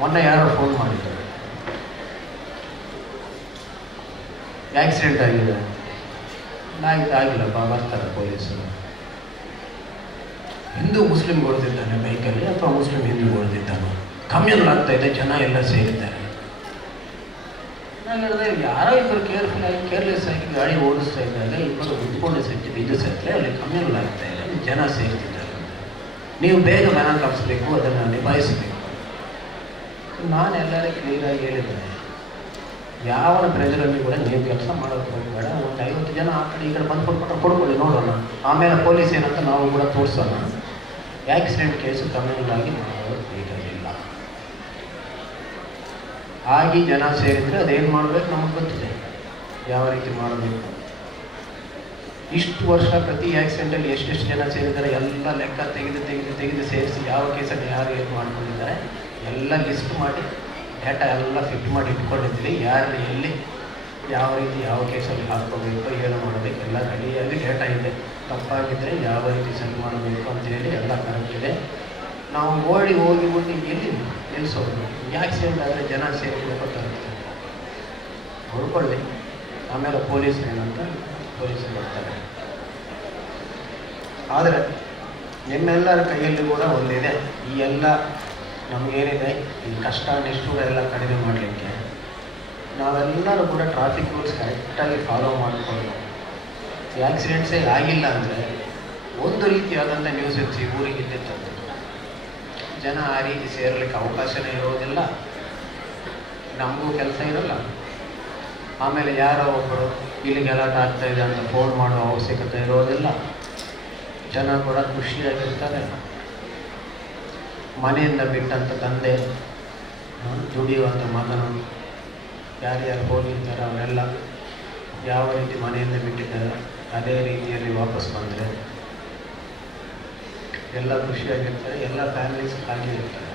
ಮೊನ್ನೆ ಯಾರೋ ಫೋನ್ ಮಾಡಿದ್ದಾರೆ, ಆಕ್ಸಿಡೆಂಟ್ ಆಗಿದೆ. ಆಗಿಲ್ಲಪ್ಪ, ಬರ್ತಾರೆ ಪೊಲೀಸರು. ಹಿಂದೂ ಮುಸ್ಲಿಂ ಹೊಡೆದಿದ್ದಾನೆ ಬೈಕಲ್ಲಿ, ಅಥವಾ ಮುಸ್ಲಿಂ ಹಿಂದೂ ಹೊಡೆದಿದ್ದಾನೆ. ಕಮ್ಯುನಲ್ ಆಗ್ತಾ ಇದೆ, ಜನ ಎಲ್ಲ ಸೇರಿದ್ದಾರೆ. ನಾನು ಹೇಳಿದೆ, ಯಾರೋ ಇಬ್ಬರು ಕೇರ್ಲೆಸ್ ಆಗಿ ಗಾಡಿ ಓಡಿಸ್ತಾ ಇದ್ದಾಗ ಇಬ್ಬರು ಉದ್ಕೊಂಡು ಸೆಟ್ಟು ಬಿದ್ದು ಸತ್ತರೆ ಅಲ್ಲಿ ಕಮ್ಯುನಲ್ ಆಗ್ತಾ ಇದೆ, ಜನ ಸೇರ್ತಿದ್ದಾರೆ. ನೀವು ಬೇಗ ಮನ ಕಳಿಸ್ಬೇಕು, ಅದನ್ನು ನಿಭಾಯಿಸಬೇಕು. ನಾನು ಎಲ್ಲರೂ ಕ್ಲಿಯರಾಗಿ ಹೇಳಿದ್ದೇನೆ, ಯಾವನ ಪ್ರೆಜರಲ್ಲಿ ಕೂಡ ನೀವು ಕೆಲಸ ಮಾಡೋಕ್ಕೆ ಹೋಗಬೇಡ. ಒಂದು 50 ಜನ ಆ ಕಡೆ ಈ ಕಡೆ ಬಂದು ಕೊಡ್ಕೊಳ್ಳಿ, ನೋಡೋಣ. ಆಮೇಲೆ ಪೊಲೀಸ್ ಏನಂತ ನಾವು ಕೂಡ ತೋರಿಸೋಣ. ಆಕ್ಸಿಡೆಂಟ್ ಕೇಸು ಕಮ್ಯುನಲ್ ಆಗಿ ಮಾಡೋದು ಬೇಕಾಗಿಲ್ಲ. ಆಗಿ ಜನ ಸೇರಿದರೆ ಅದೇನು ಮಾಡಬೇಕು ನಮಗೆ ಗೊತ್ತಿದೆ, ಯಾವ ರೀತಿ ಮಾಡಬೇಕು. ಇಷ್ಟು ವರ್ಷ ಪ್ರತಿ ಆಕ್ಸಿಡೆಂಟಲ್ಲಿ ಎಷ್ಟೆಷ್ಟು ಜನ ಸೇರಿದ್ದಾರೆ ಎಲ್ಲ ಲೆಕ್ಕ ತೆಗೆದು ಸೇರಿಸಿ ಯಾವ ಕೇಸಲ್ಲಿ ಯಾರು ಏನು ಮಾಡ್ಕೊಂಡಿದ್ದಾರೆ ಎಲ್ಲ ಲಿಸ್ಟ್ ಮಾಡಿ ಡೇಟಾ ಎಲ್ಲ ಫಿಟ್ ಮಾಡಿ ಇಟ್ಕೊಂಡಿದ್ವಿ. ಯಾರು ಎಲ್ಲಿ ಯಾವ ರೀತಿ ಯಾವ ಕೇಸಲ್ಲಿ ಹಾಕ್ಕೋಬೇಕು, ಏನು ಮಾಡಬೇಕು ಎಲ್ಲ ರೆಡಿಯಾಗಿ ಡೇಟಾ ಇದೆ. ತಪ್ಪಾಗಿದ್ದರೆ ಯಾವ ರೀತಿ ಸರಿ ಮಾಡಬೇಕು ಅಂತೇಳಿ ಎಲ್ಲ ಕರೆಕ್ಟ್ ಇದೆ. ನಾವು ಹೋಗಿಬಿಟ್ಟು ಎಲ್ಲಿ ನಿಲ್ಲಿಸೋದು. ಆಕ್ಸಿಡೆಂಟ್ ಆದರೆ ಜನ ಸೇರಿಬೇಕು ತರುತ್ತೆ, ಹೊಡ್ಕೊಳ್ಳಿ. ಆಮೇಲೆ ಪೊಲೀಸ್ ಏನಂತ ಪೊಲೀಸರು ಬರ್ತಾರೆ. ಆದರೆ ನಿಮ್ಮೆಲ್ಲರ ಕೈಯಲ್ಲಿ ಕೂಡ ಒಂದಿದೆ, ಈ ಎಲ್ಲ ನಮಗೇನಿದೆ ಈ ಕಷ್ಟ ನಿಷ್ಠುರ ಎಲ್ಲ ಕಡಿಮೆ ಮಾಡಲಿಕ್ಕೆ ನಾವೆಲ್ಲರೂ ಕೂಡ ಟ್ರಾಫಿಕ್ ರೂಲ್ಸ್ ಕರೆಕ್ಟಾಗಿ ಫಾಲೋ ಮಾಡಿಕೊಂಡು ಆಕ್ಸಿಡೆಂಟ್ಸೇ ಆಗಿಲ್ಲ ಅಂದರೆ ಒಂದು ರೀತಿಯಾದಂಥ ನ್ಯೂಸ್ ಇರ್ತಿ ಊರಿಗೆ ಇದ್ದಿತ್ತು. ಜನ ಆ ರೀತಿ ಸೇರಲಿಕ್ಕೆ ಅವಕಾಶನೇ ಇರೋದಿಲ್ಲ, ನಮಗೂ ಕೆಲಸ ಇರೋಲ್ಲ. ಆಮೇಲೆ ಯಾರೋ ಒಬ್ಬರು ಇಲ್ಲಿ ಗಲಾಟೆ ಆಗ್ತಾಯಿದೆ ಅಂತ ಫೋನ್ ಮಾಡೋ ಅವಶ್ಯಕತೆ ಇರೋದಿಲ್ಲ. ಜನ ಕೂಡ ಖುಷಿಯಾಗಿರ್ತಾರೆ. ಮನೆಯಿಂದ ಬಿಟ್ಟಂಥ ತಂದೆ, ದುಡಿಯುವಂಥ ಮಗನು, ಯಾರ್ಯಾರು ಹೋಗಿರ್ತಾರೆ ಅವರೆಲ್ಲ ಯಾವ ರೀತಿ ಮನೆಯಿಂದ ಬಿಟ್ಟಿದ್ದಾರೆ ಅದೇ ರೀತಿಯಲ್ಲಿ ವಾಪಸ್ ಬಂದರೆ ಎಲ್ಲ ಖುಷಿಯಾಗಿರ್ತಾರೆ. ಎಲ್ಲ ಫ್ಯಾಮಿಲೀಸ್ ಆಗಿರ್ತಾರೆ.